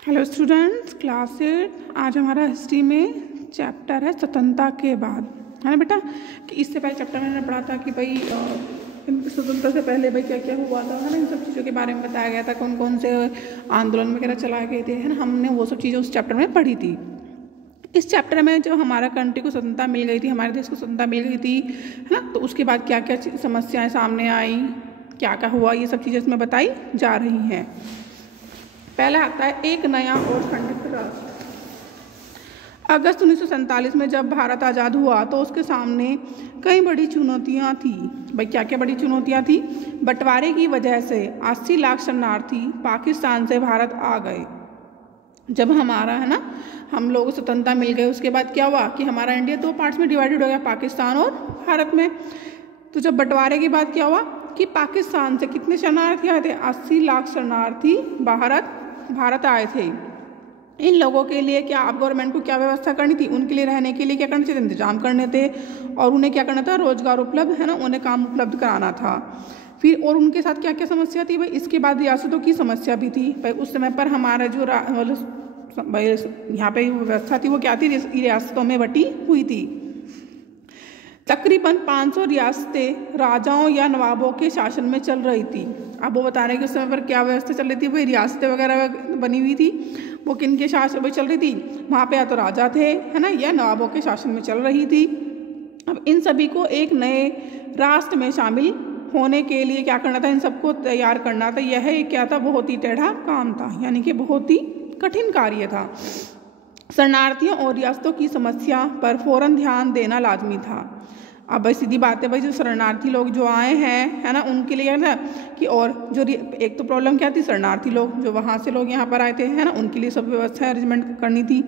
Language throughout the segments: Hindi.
Hello students, class 8। आज हमारा हिस्ट्री में चैप्टर है स्वतंत्रता के बाद, है ना बेटा। कि इससे पहले चैप्टर में मैंने पढ़ा था कि भाई स्वतंत्रता से पहले भाई क्या क्या हुआ था, है ना। इन सब चीज़ों के बारे में बताया गया था, कौन कौन से आंदोलन वगैरह चलाए गए थे, है ना। हमने वो सब चीज़ें उस चैप्टर में पढ़ी थी। इस चैप्टर में जो हमारा कंट्री को स्वतंत्रता मिल गई थी, हमारे देश को स्वतंत्रता मिल गई थी, है ना। तो उसके बाद क्या क्या समस्याएँ सामने आई, क्या क्या हुआ, ये सब चीज़ें इसमें बताई जा रही हैं। पहला आता है एक नया और खंडित राष्ट्र। अगस्त 1947 में जब भारत आज़ाद हुआ तो उसके सामने कई बड़ी चुनौतियां थी। भाई क्या क्या बड़ी चुनौतियां थी? बंटवारे की वजह से 80 लाख शरणार्थी पाकिस्तान से भारत आ गए। जब हमारा, है ना, हम लोग स्वतंत्रता मिल गई, उसके बाद क्या हुआ कि हमारा इंडिया दो पार्ट्स में डिवाइडेड हो गया, पाकिस्तान और भारत में। तो जब बंटवारे के बाद क्या हुआ कि पाकिस्तान से कितने शरणार्थी आए थे? 80 लाख शरणार्थी भारत आए थे। इन लोगों के लिए क्या आप गवर्नमेंट को क्या व्यवस्था करनी थी? उनके लिए रहने के लिए क्या करना चाहिए? इंतजाम करने थे, और उन्हें क्या करना था? रोजगार उपलब्ध, है ना, उन्हें काम उपलब्ध कराना था। फिर और उनके साथ क्या क्या समस्या थी भाई? इसके बाद रियासतों की समस्या भी थी भाई। उस समय पर हमारा जो भाई यहाँ पे व्यवस्था थी वो क्या थी? रियासतों में बटी हुई थी। तकरीबन 500 रियासतें राजाओं या नवाबों के शासन में चल रही थी। अब वो बता रहे कि उस समय पर क्या व्यवस्था चल रही थी भाई? रियासतें वगैरह बनी हुई थी, वो किन के शासन में चल रही थी? वहाँ पे या तो राजा थे, है ना, या नवाबों के शासन में चल रही थी। अब इन सभी को एक नए राष्ट्र में शामिल होने के लिए क्या करना था? इन सबको तैयार करना था। यह क्या था? बहुत ही टेढ़ा काम था, यानी कि बहुत ही कठिन कार्य था। शरणार्थियों और रियासतों की समस्या पर फौरन ध्यान देना लाजमी था। अब भाई सीधी बात है भाई, जो शरणार्थी लोग जो आए हैं, है ना, उनके लिए क्या था कि, और जो एक तो प्रॉब्लम क्या थी? शरणार्थी लोग जो वहाँ से लोग यहाँ पर आए थे, है ना, उनके लिए सब व्यवस्था अरेंजमेंट करनी थी।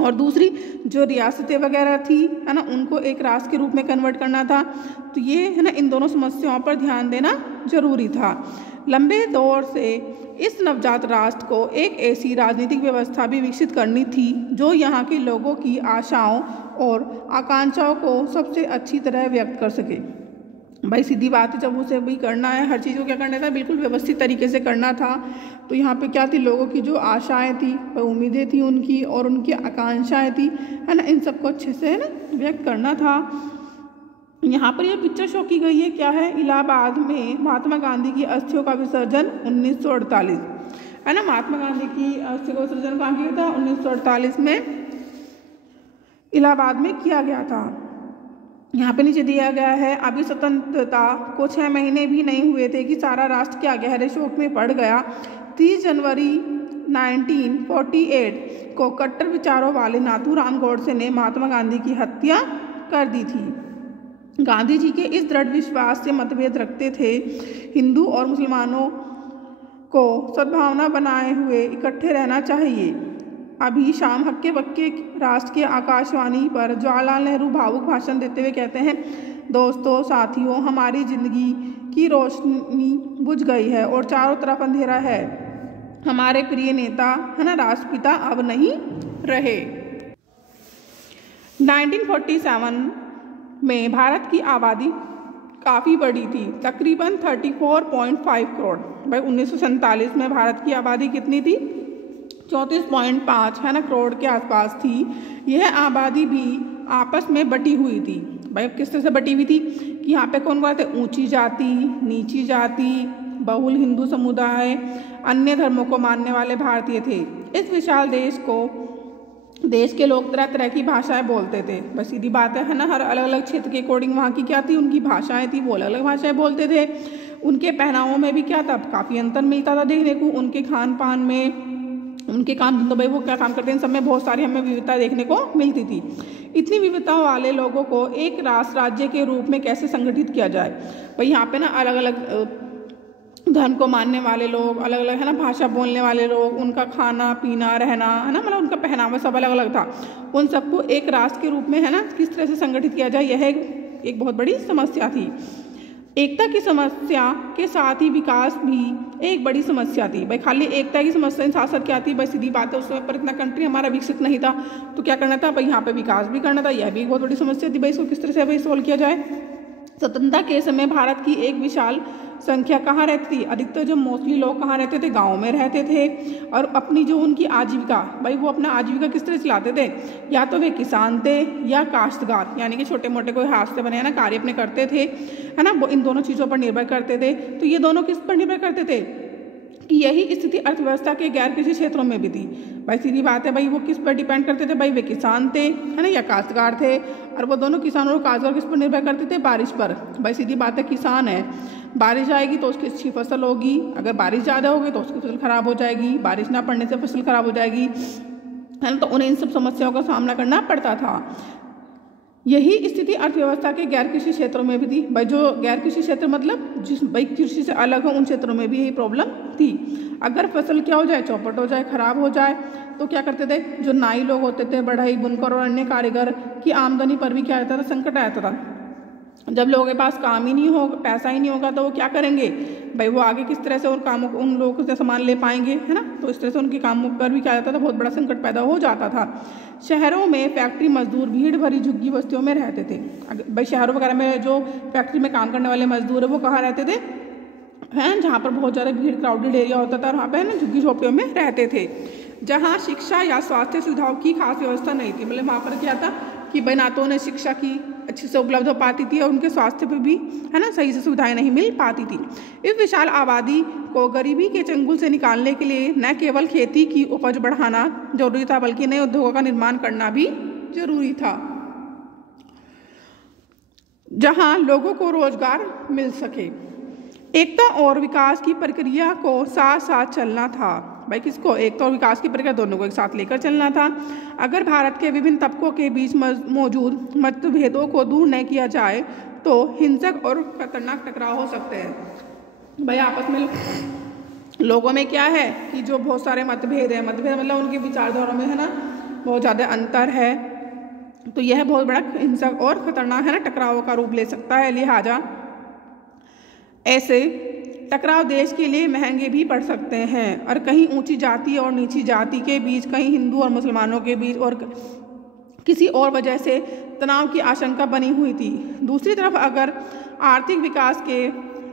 और दूसरी जो रियासतें वगैरह थी, है ना, उनको एक राष्ट्र के रूप में कन्वर्ट करना था। तो ये, है ना, इन दोनों समस्याओं पर ध्यान देना जरूरी था। लंबे दौर से इस नवजात राष्ट्र को एक ऐसी राजनीतिक व्यवस्था भी विकसित करनी थी जो यहाँ के लोगों की आशाओं और आकांक्षाओं को सबसे अच्छी तरह व्यक्त कर सके। भाई सीधी बात है, जब उसे भी करना है, हर चीज़ को क्या करना था? बिल्कुल व्यवस्थित तरीके से करना था। तो यहाँ पे क्या थी? लोगों की जो आशाएं थी, उम्मीदें थी उनकी, और उनकी आकांक्षाएं थी, है ना, इन सबको अच्छे से, है ना, व्यक्त करना था। यहाँ पर यह पिक्चर शो की गई है, क्या है? इलाहाबाद में महात्मा गांधी की अस्थियों का विसर्जन 1948, है ना। महात्मा गांधी की अस्थियों का विसर्जन कहाँ किया था? 1948 में इलाहाबाद में किया गया था। यहाँ पे नीचे दिया गया है, अभी स्वतंत्रता को 6 महीने भी नहीं हुए थे कि सारा राष्ट्र क्या गहरे शोक में पड़ गया। 30 जनवरी 1948 को कट्टर विचारों वाले नाथूराम गोडसे ने महात्मा गांधी की हत्या कर दी थी। गांधी जी के इस दृढ़ विश्वास से मतभेद रखते थे। हिंदू और मुसलमानों को सद्भावना बनाए हुए इकट्ठे रहना चाहिए। अभी शाम हक्के बक्के राष्ट्र के आकाशवाणी पर जवाहरलाल नेहरू भावुक भाषण देते हुए कहते हैं, दोस्तों, साथियों, हमारी जिंदगी की रोशनी बुझ गई है और चारों तरफ अंधेरा है। हमारे प्रिय नेता, है ना, राष्ट्रपिता अब नहीं रहे। 1947 में भारत की आबादी काफ़ी बड़ी थी, तकरीबन 34.5 करोड़। भाई 1947 में भारत की आबादी कितनी थी? 34.5, है ना, करोड़ के आसपास थी। यह आबादी भी आपस में बटी हुई थी। भाई किस तरह से बटी हुई थी कि यहाँ पे कौन कौन थे? ऊंची जाति, नीची जाति, बहुल हिंदू समुदाय, अन्य धर्मों को मानने वाले भारतीय थे। इस विशाल देश के लोग तरह तरह की भाषाएं बोलते थे। बस सीधी बात है ना, हर अलग अलग क्षेत्र के अकॉर्डिंग वहाँ की क्या थी? उनकी भाषाएं थी, वो अलग अलग भाषाएं बोलते थे। उनके पहनावों में भी क्या था? काफ़ी अंतर मिलता था देखने को। उनके खान पान में, उनके काम धंधों, भाई वो क्या काम करते हैं, इन सब में बहुत सारी हमें विविधता देखने को मिलती थी। इतनी विविधताओं वाले लोगों को एक राष्ट्र राज्य के रूप में कैसे संगठित किया जाए? भाई यहाँ पे ना अलग अलग धर्म को मानने वाले लोग, अलग अलग, है ना, भाषा बोलने वाले लोग, उनका खाना पीना रहना, है ना, मतलब उनका पहनावा सब अलग अलग था। उन सबको एक राष्ट्र के रूप में, है ना, किस तरह से संगठित किया जाए, यह एक बहुत बड़ी समस्या थी। एकता की समस्या के साथ ही विकास भी एक बड़ी समस्या थी। भाई खाली एकता की समस्या साथ साथ क्या थी? भाई सीधी बात है, उस समय पर इतना कंट्री हमारा विकसित नहीं था, तो क्या करना था भाई? यहाँ पे विकास भी करना था, यह भी एक बहुत बड़ी समस्या थी। भाई इसको किस तरह से भाई सोल्व किया जाए? स्वतंत्रता के समय भारत की एक विशाल संख्या कहाँ रहती थी? अधिकतर जो मोस्टली लोग कहाँ रहते थे? गाँव में रहते थे। और अपनी जो उनकी आजीविका, भाई वो अपना आजीविका किस तरह चलाते थे? या तो वे किसान थे या काश्तकार, यानी कि छोटे मोटे कोई हाथ से बने ना कार्य अपने करते थे, है ना, वो इन दोनों चीज़ों पर निर्भर करते थे। तो ये दोनों किस पर निर्भर करते थे? कि यही स्थिति अर्थव्यवस्था के गैर कृषि क्षेत्रों में भी थी। भाई सीधी बात है, भाई वो किस पर डिपेंड करते थे? भाई वे किसान थे, है ना, या काश्तकार थे। और वो दोनों किसान और काश्तकार किस पर निर्भर करते थे? बारिश पर। भाई सीधी बात है, किसान है, बारिश आएगी तो उसकी अच्छी फसल होगी, अगर बारिश ज़्यादा होगी तो उसकी फसल खराब हो जाएगी, बारिश ना पड़ने से फसल खराब हो जाएगी, है ना। तो उन्हें इन सब समस्याओं का सामना करना पड़ता था। यही स्थिति अर्थव्यवस्था के गैर कृषि क्षेत्रों में भी थी। भाई जो गैर कृषि क्षेत्र मतलब जिस भाई कृषि से अलग हो, उन क्षेत्रों में भी यही प्रॉब्लम थी। अगर फसल क्या हो जाए? चौपट हो जाए, खराब हो जाए, तो क्या करते थे? जो नाई लोग होते थे, बढ़ई, बुनकर और अन्य कारीगर की आमदनी पर भी क्या आता था? संकट आता था। जब लोगों के पास काम ही नहीं होगा, पैसा ही नहीं होगा, तो वो क्या करेंगे? भाई वो आगे किस तरह से उन कामों को, उन लोगों से सामान ले पाएंगे, है ना। तो इस तरह से उनके कामों पर भी क्या जाता था? बहुत बड़ा संकट पैदा हो जाता था। शहरों में फैक्ट्री मजदूर भीड़ भरी झुग्गी बस्तियों में रहते थे। भाई शहरों वगैरह में जो फैक्ट्री में काम करने वाले मजदूर है वो कहाँ रहते थे? हैं जहाँ पर बहुत ज़्यादा भीड़, क्राउडेड एरिया होता था, वहाँ पे है ना झुग्गी झोपड़ियों में रहते थे। जहाँ शिक्षा या स्वास्थ्य सुविधाओं की खास व्यवस्था नहीं थी। मतलब वहाँ पर क्या था कि भाई ना तो उन्हें शिक्षा की अच्छे से उपलब्ध हो पाती थी और उनके स्वास्थ्य पर भी, है ना, सही से सुविधाएं नहीं मिल पाती थी। इस विशाल आबादी को गरीबी के चंगुल से निकालने के लिए न केवल खेती की उपज बढ़ाना जरूरी था, बल्कि नए उद्योगों का निर्माण करना भी जरूरी था, जहाँ लोगों को रोजगार मिल सके। एकता और विकास की प्रक्रिया को साथ साथ चलना था। भाई किसको? एकता और विकास की प्रक्रिया दोनों को एक साथ लेकर चलना था। अगर भारत के विभिन्न तबकों के बीच मौजूद मतभेदों को दूर न किया जाए तो हिंसक और खतरनाक टकराव हो सकते हैं। भाई आपस में लोगों में क्या है कि जो बहुत सारे मतभेद है, मतभेद मतलब उनकी विचारधारा में, है ना, बहुत ज़्यादा अंतर है, तो यह बहुत बड़ा हिंसक और खतरनाक, है ना, टकराव का रूप ले सकता है। लिहाजा ऐसे टकराव देश के लिए महंगे भी पड़ सकते हैं। और कहीं ऊंची जाति और नीची जाति के बीच, कहीं हिंदू और मुसलमानों के बीच, और किसी और वजह से तनाव की आशंका बनी हुई थी। दूसरी तरफ अगर आर्थिक विकास के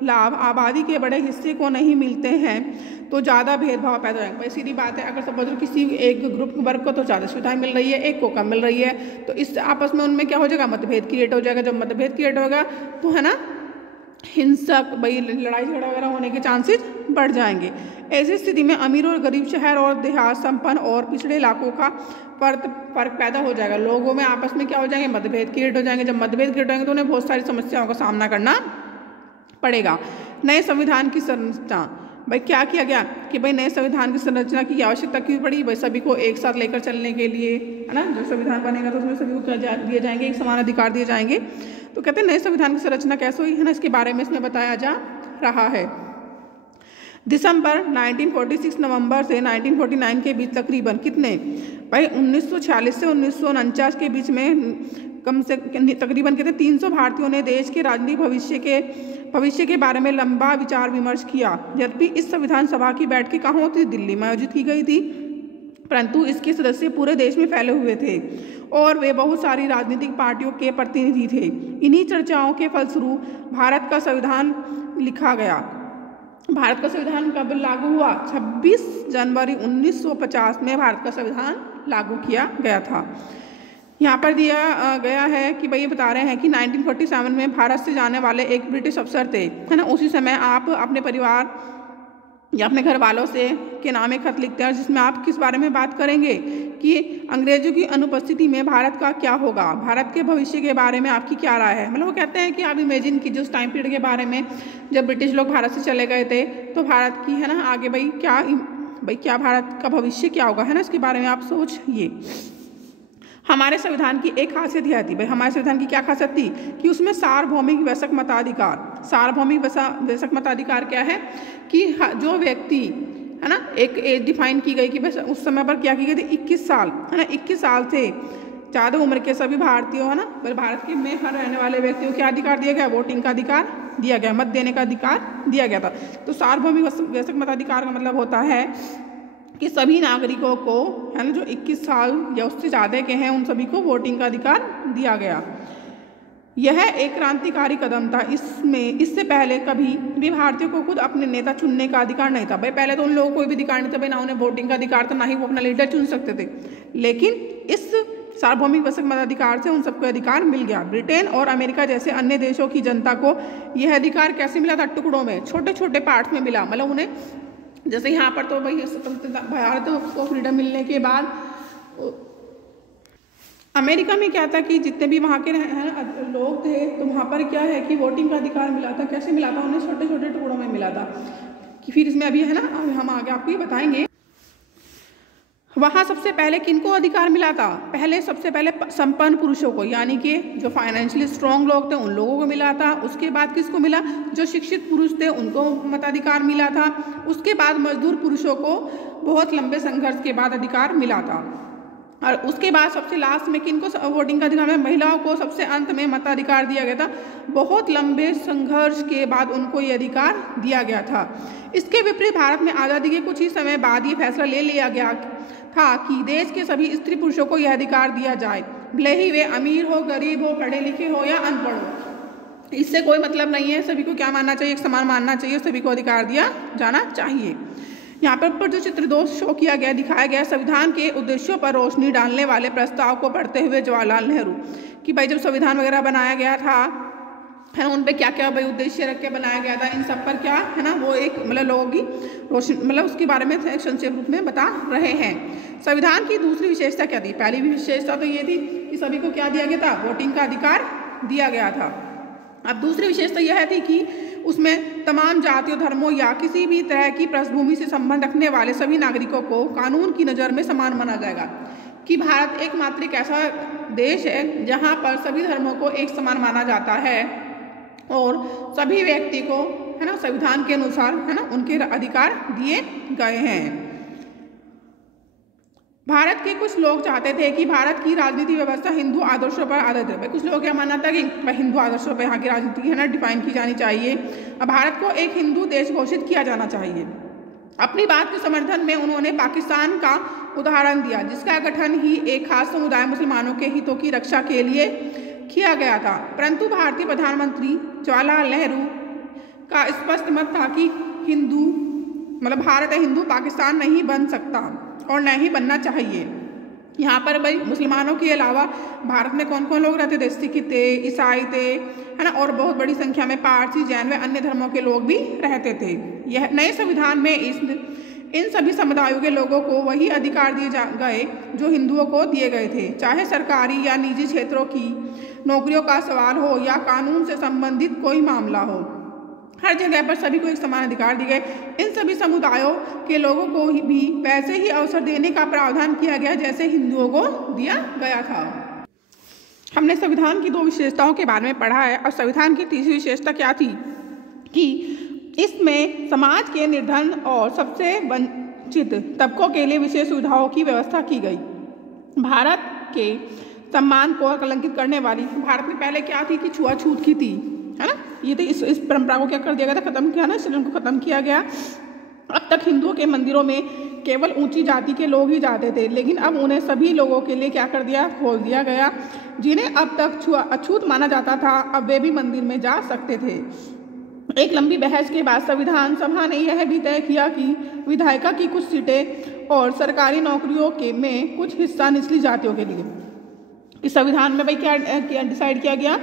लाभ आबादी के बड़े हिस्से को नहीं मिलते हैं तो ज़्यादा भेदभाव पैदा हो जाएगा। भाई सीधी बात है, अगर सपोज किसी एक ग्रुप वर्ग को तो ज़्यादा सुविधाएं मिल रही है, एक को कम मिल रही है, तो इस आपस में उनमें क्या हो जाएगा? मतभेद क्रिएट हो जाएगा। जब मतभेद क्रिएट होगा तो, है ना, हिंसक भाई लड़ाई झगड़ा वगैरह होने के चांसेस बढ़ जाएंगे। ऐसी स्थिति में अमीर और गरीब, शहर और देहात, संपन्न और पिछड़े इलाकों का फर्क पैदा हो जाएगा। लोगों में आपस में क्या हो जाएंगे? मतभेद क्रिएट हो जाएंगे। जब मतभेद क्रिएट होंगे तो उन्हें बहुत सारी समस्याओं का सामना करना पड़ेगा। नए संविधान की संरचना, भाई क्या किया गया कि भाई नए संविधान की संरचना की आवश्यकता क्यों पड़ी? भाई सभी को एक साथ लेकर चलने के लिए, है ना, जब संविधान बनेगा तो उसमें सभी को क्या दिए जाएंगे? एक समान अधिकार दिए जाएंगे। तो कहते हैं नए संविधान की संरचना कैसे हुई, है ना, इसके बारे में इसमें बताया जा रहा है। दिसंबर 1946 नवंबर से 1949 के बीच तकरीबन कितने? भाई 1946 से 1949 के बीच में कम से तकरीबन कहते 300 भारतीयों ने देश के राजनीतिक भविष्य के बारे में लंबा विचार विमर्श किया। जबकि इस संविधान सभा की बैठकें कहाँ होती? दिल्ली में आयोजित की गई थी, परंतु इसके सदस्य पूरे देश में फैले हुए थे और वे बहुत सारी राजनीतिक पार्टियों के प्रतिनिधि थे। इन्हीं चर्चाओं के फलस्वरूप भारत का संविधान लिखा गया। भारत का संविधान कब लागू हुआ? 26 जनवरी 1950 में भारत का संविधान लागू किया गया था। यहाँ पर दिया गया है कि भाई ये बता रहे हैं कि 1947 में भारत से जाने वाले एक ब्रिटिश अफसर थे, है ना, उसी समय आप अपने परिवार या अपने घर वालों से के नाम एक खत लिखते हैं जिसमें आप किस बारे में बात करेंगे कि अंग्रेजों की अनुपस्थिति में भारत का क्या होगा, भारत के भविष्य के बारे में आपकी क्या राय है। मतलब वो कहते हैं कि आप इमेजिन कीजिए उस टाइम पीरियड के बारे में जब ब्रिटिश लोग भारत से चले गए थे, तो भारत की, है ना, आगे भाई क्या भारत का भविष्य क्या होगा, है ना, इसके बारे में आप सोचिए। हमारे संविधान की एक खासियत यह थी, भाई हमारे संविधान की क्या खासियत थी कि उसमें सार्वभौमिक वयस्क मताधिकार। सार्वभौमिक वयस्क मताधिकार क्या है कि जो व्यक्ति, है ना, एक एज डिफाइन की गई कि बस उस समय पर क्या की गई थी, 21 साल, है ना, 21 साल से ज़्यादा उम्र के सभी भारतीयों, है ना, भारत के में हर रहने वाले व्यक्तियों को क्या अधिकार दिया गया? वोटिंग का अधिकार दिया गया, मत देने का अधिकार दिया गया था। तो सार्वभौमिक वयस्क मताधिकार का मतलब होता है कि सभी नागरिकों को, है ना, जो 21 साल या उससे ज़्यादा के हैं उन सभी को वोटिंग का अधिकार दिया गया। यह एक क्रांतिकारी कदम था। इससे पहले कभी भी भारतीयों को खुद अपने नेता चुनने का अधिकार नहीं था। भाई पहले तो उन लोगों को कोई भी अधिकार नहीं था, भाई ना उन्हें वोटिंग का अधिकार था, ना ही वो अपना लीडर चुन सकते थे। लेकिन इस सार्वभौमिक मताधिकार से उन सबको अधिकार मिल गया। ब्रिटेन और अमेरिका जैसे अन्य देशों की जनता को यह अधिकार कैसे मिला था? टुकड़ों में, छोटे छोटे पार्ट्स में मिला। मतलब उन्हें, जैसे यहाँ पर तो भाई स्वतंत्रता, भारत को फ्रीडम मिलने के बाद अमेरिका में क्या था कि जितने भी वहाँ के लोग थे, तो वहाँ पर क्या है कि वोटिंग का अधिकार मिला था। कैसे मिला था? उन्हें छोटे छोटे टुकड़ों में मिला था। कि फिर इसमें अभी है ना, हम आगे आपको ये बताएंगे। वहाँ सबसे पहले किनको अधिकार मिला था? सबसे पहले संपन्न पुरुषों को, यानी कि जो फाइनेंशियली स्ट्रॉन्ग लोग थे उन लोगों को मिला था। उसके बाद किसको मिला? जो शिक्षित पुरुष थे उनको मताधिकार मिला था। उसके बाद मजदूर पुरुषों को बहुत लंबे संघर्ष के बाद अधिकार मिला था। और उसके बाद सबसे लास्ट में किनको वोटिंग का अधिकार मिला? महिलाओं को सबसे अंत में मताधिकार दिया गया था। बहुत लंबे संघर्ष के बाद उनको ये अधिकार दिया गया था। इसके विपरीत भारत में आज़ादी के कुछ ही समय बाद ये फैसला ले लिया गया था कि देश के सभी स्त्री पुरुषों को यह अधिकार दिया जाए, भले ही वे अमीर हो, गरीब हो, पढ़े लिखे हो या अनपढ़ हो। इससे कोई मतलब नहीं है। सभी को क्या मानना चाहिए? एक समान मानना चाहिए। सभी को अधिकार दिया जाना चाहिए। यहाँ पर जो चित्र 2 शो किया गया, दिखाया गया, संविधान के उद्देश्यों पर रोशनी डालने वाले प्रस्ताव को पढ़ते हुए जवाहरलाल नेहरू, कि भाई जब संविधान वगैरह बनाया गया था, है ना, उन पे क्या क्या भाई उद्देश्य रख के बनाया गया था, इन सब पर क्या है ना, वो एक मतलब लोगों की रोशनी, मतलब उसके बारे में संक्षेप रूप में बता रहे हैं। संविधान की दूसरी विशेषता क्या थी? पहली विशेषता तो ये थी कि सभी को क्या दिया गया था? वोटिंग का अधिकार दिया गया था। अब दूसरी विशेषता यह थी कि उसमें तमाम जातियों, धर्मों या किसी भी तरह की पृष्ठभूमि से संबंध रखने वाले सभी नागरिकों को कानून की नज़र में समान माना जाएगा। कि भारत एकमात्र एक ऐसा देश है जहाँ पर सभी धर्मों को एक समान माना जाता है और सभी व्यक्ति को, है ना, संविधान के अनुसार, है ना, उनके अधिकार दिए गए हैं। भारत के कुछ लोग चाहते थे कि भारत की राजनीति व्यवस्था हिंदू आदर्शों पर आधारित है। कुछ लोगों का मानना था कि हिंदू आदर्शों पर यहाँ की राजनीति, है ना, डिफाइन की जानी चाहिए। अब भारत को एक हिंदू देश घोषित किया जाना चाहिए। अपनी बात के समर्थन में उन्होंने पाकिस्तान का उदाहरण दिया, जिसका गठन ही एक खास समुदाय मुसलमानों के हितों की रक्षा के लिए किया गया था। परंतु भारतीय प्रधानमंत्री जवाहरलाल नेहरू का स्पष्ट मत था कि हिंदू, मतलब भारत हिंदू पाकिस्तान नहीं बन सकता और न ही बनना चाहिए। यहाँ पर भाई मुसलमानों के अलावा भारत में कौन कौन लोग रहते थे? सिख थे, ईसाई थे, है ना, और बहुत बड़ी संख्या में पारसी, जैन व अन्य धर्मों के लोग भी रहते थे। यह नए संविधान में इन सभी समुदायों के लोगों को वही अधिकार दिए गए जो हिंदुओं को दिए गए थे, चाहे सरकारी या निजी क्षेत्रों की नौकरियों का सवाल हो या कानून से संबंधित कोई मामला हो। हर जगह पर सभी को एक समान अधिकार दिए गए। इन सभी समुदायों के लोगों को भी वैसे ही अवसर देने का प्रावधान किया गया जैसे हिंदुओं को दिया गया था। हमने संविधान की 2 विशेषताओं के बारे में पढ़ा है। और संविधान की तीसरी विशेषता क्या थी? कि इसमें समाज के निर्धन और सबसे वंचित तबकों के लिए विशेष सुविधाओं की व्यवस्था की गई। भारत के सम्मान को कलंकित करने वाली, भारत में पहले क्या थी कि छुआछूत की थी, है ना, ये तो इस परंपरा को क्या कर दिया गया था? खत्म किया ना, सिस्टम को खत्म किया गया। अब तक हिंदुओं के मंदिरों में केवल ऊंची जाति के लोग ही जाते थे, लेकिन अब उन्हें सभी लोगों के लिए क्या कर दिया? खोल दिया गया। जिन्हें अब तक अछूत माना जाता था, अब वे भी मंदिर में जा सकते थे। एक लंबी बहस के बाद संविधान सभा ने यह भी तय किया कि विधायिका की कुछ सीटें और सरकारी नौकरियों के में कुछ हिस्सा निचली जातियों के लिए। इस संविधान में भाई क्या डिसाइड किया गया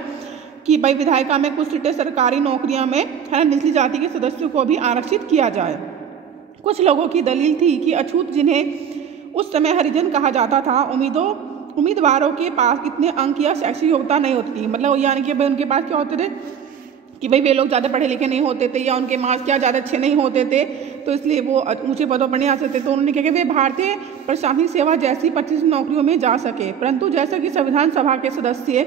कि भाई विधायिका में कुछ सीटें सरकारी नौकरियों में, है, निचली जाति के सदस्यों को भी आरक्षित किया जाए। कुछ लोगों की दलील थी कि अछूत, जिन्हें उस समय हरिजन कहा जाता था, उम्मीदवारों के पास इतने अंक या शैक्षिक योग्यता नहीं होती थी। मतलब यानी कि भाई उनके पास क्या होते थे कि भाई वे लोग ज़्यादा पढ़े लिखे नहीं होते थे या उनके मार्क्स क्या ज़्यादा अच्छे नहीं होते थे, तो इसलिए वो ऊंचे पदों पर नहीं आ सकते। तो उन्होंने क्या किया? वे भारतीय प्रशासनिक सेवा जैसी प्रतिष्ठित नौकरियों में जा सके। परंतु जैसा कि संविधान सभा के सदस्य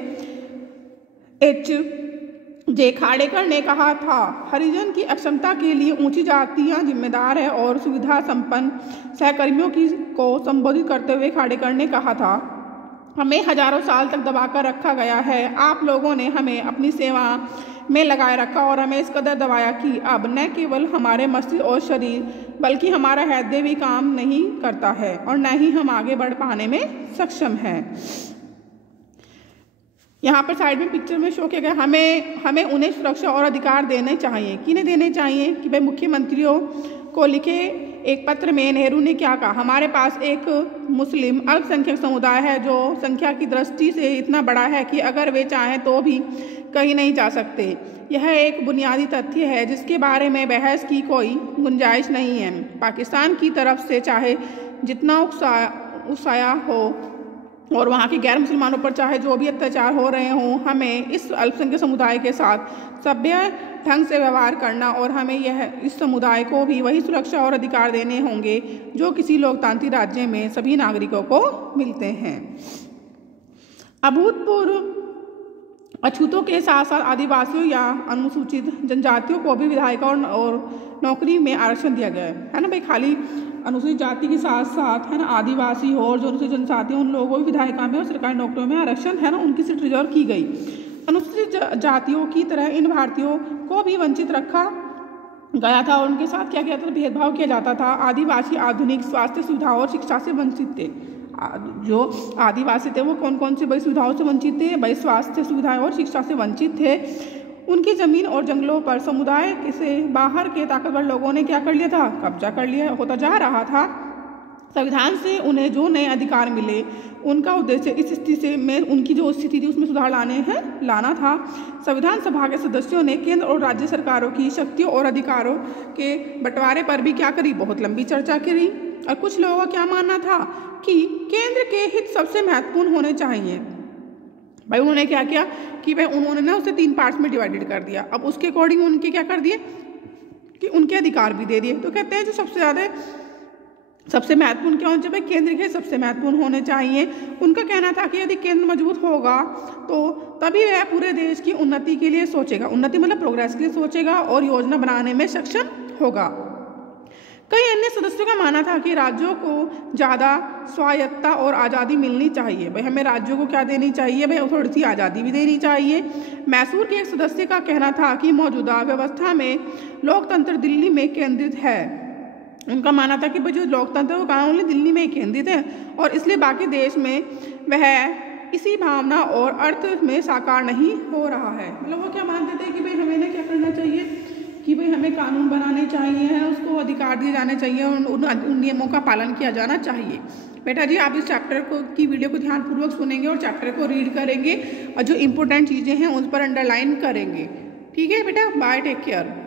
H.J. खाड़ेकर ने कहा था, हरिजन की अक्षमता के लिए ऊंची जातियां जिम्मेदार है। और सुविधा संपन्न सहकर्मियों को संबोधित करते हुए खाड़ेकर ने कहा था, हमें हजारों साल तक दबाकर रखा गया है। आप लोगों ने हमें अपनी सेवा में लगाए रखा और हमें इस कदर दबाया कि अब न केवल हमारे मस्तिष्क और शरीर बल्कि हमारा हृदय भी काम नहीं करता है और न ही हम आगे बढ़ पाने में सक्षम हैं। यहाँ पर साइड में पिक्चर में शो किया गया, हमें उन्हें सुरक्षा और अधिकार देने चाहिए। किन्हें देने चाहिए कि भाई मुख्यमंत्रियों को लिखे एक पत्र में नेहरू ने क्या कहा, हमारे पास एक मुस्लिम अल्पसंख्यक समुदाय है जो संख्या की दृष्टि से इतना बड़ा है कि अगर वे चाहें तो भी कहीं नहीं जा सकते। यह एक बुनियादी तथ्य है जिसके बारे में बहस की कोई गुंजाइश नहीं है। पाकिस्तान की तरफ से चाहे जितना उकसाया हो और वहाँ के गैर मुसलमानों पर चाहे जो भी अत्याचार हो रहे हों, हमें इस अल्पसंख्यक समुदाय के साथ सभ्य ढंग से व्यवहार करना और हमें इस समुदाय को भी वही सुरक्षा और अधिकार देने होंगे जो किसी लोकतांत्रिक राज्य में सभी नागरिकों को मिलते हैं। अभूतपूर्व अछूतों के साथ साथ आदिवासियों या अनुसूचित जनजातियों को भी विधायिका और नौकरी में आरक्षण दिया गया है ना भाई। खाली अनुसूचित जाति के साथ साथ है ना आदिवासी हो और जो अनुसूचित जनजाति उन लोगों को भी विधायिका में और सरकारी नौकरियों में आरक्षण है ना उनकी सीट रिजर्व की गई। अनुसूचित जातियों की तरह इन भारतीयों को भी वंचित रखा गया था और उनके साथ क्या किया था, भेदभाव किया जाता था। आदिवासी आधुनिक स्वास्थ्य सुविधाओं और शिक्षा से वंचित थे। जो आदिवासी थे वो कौन कौन सी बड़ी सुविधाओं से वंचित थे, बड़ी स्वास्थ्य सुविधाएं और शिक्षा से वंचित थे। उनकी जमीन और जंगलों पर समुदाय से बाहर के ताकतवर लोगों ने क्या कर लिया था, कब्जा कर लिया होता जा रहा था। संविधान से उन्हें जो नए अधिकार मिले उनका उद्देश्य इस स्थिति में उनकी जो स्थिति थी उसमें सुधार लाना था। संविधान सभा के सदस्यों ने केंद्र और राज्य सरकारों की शक्तियों और अधिकारों के बंटवारे पर भी क्या करी, बहुत लंबी चर्चा करी। और कुछ लोगों का क्या मानना था कि केंद्र के हित सबसे महत्वपूर्ण होने चाहिए। भाई उन्होंने क्या किया कि भाई उन्होंने ना उसे 3 पार्ट्स में डिवाइडेड कर दिया। अब उसके अकॉर्डिंग उनके क्या कर दिए कि उनके अधिकार भी दे दिए। तो कहते हैं जो सबसे महत्वपूर्ण क्या होना चाहिए, भाई केंद्र के सबसे महत्वपूर्ण होने चाहिए। उनका कहना था कि यदि केंद्र मजबूत होगा तो तभी वह पूरे देश की उन्नति के लिए सोचेगा, उन्नति मतलब प्रोग्रेस के लिए सोचेगा और योजना बनाने में सक्षम होगा। कई अन्य सदस्यों का मानना था कि राज्यों को ज़्यादा स्वायत्तता और आज़ादी मिलनी चाहिए। भाई हमें राज्यों को क्या देनी चाहिए, भाई थोड़ी सी आज़ादी भी देनी चाहिए। मैसूर के एक सदस्य का कहना था कि मौजूदा व्यवस्था में लोकतंत्र दिल्ली में केंद्रित है। उनका मानना था कि भाई जो लोकतंत्र वो कानून दिल्ली में केंद्रित है और इसलिए बाकी देश में वह इसी भावना और अर्थ में साकार नहीं हो रहा है। मतलब वो क्या मानते थे कि भाई हमें ना क्या करना चाहिए कि भाई हमें कानून बनाने चाहिए, है उसको अधिकार दिए जाने चाहिए और उन नियमों का पालन किया जाना चाहिए। बेटा जी आप इस चैप्टर की वीडियो को ध्यानपूर्वक सुनेंगे और चैप्टर को रीड करेंगे और जो इंपॉर्टेंट चीज़ें हैं उन पर अंडरलाइन करेंगे। ठीक है बेटा, बाय, टेक केयर।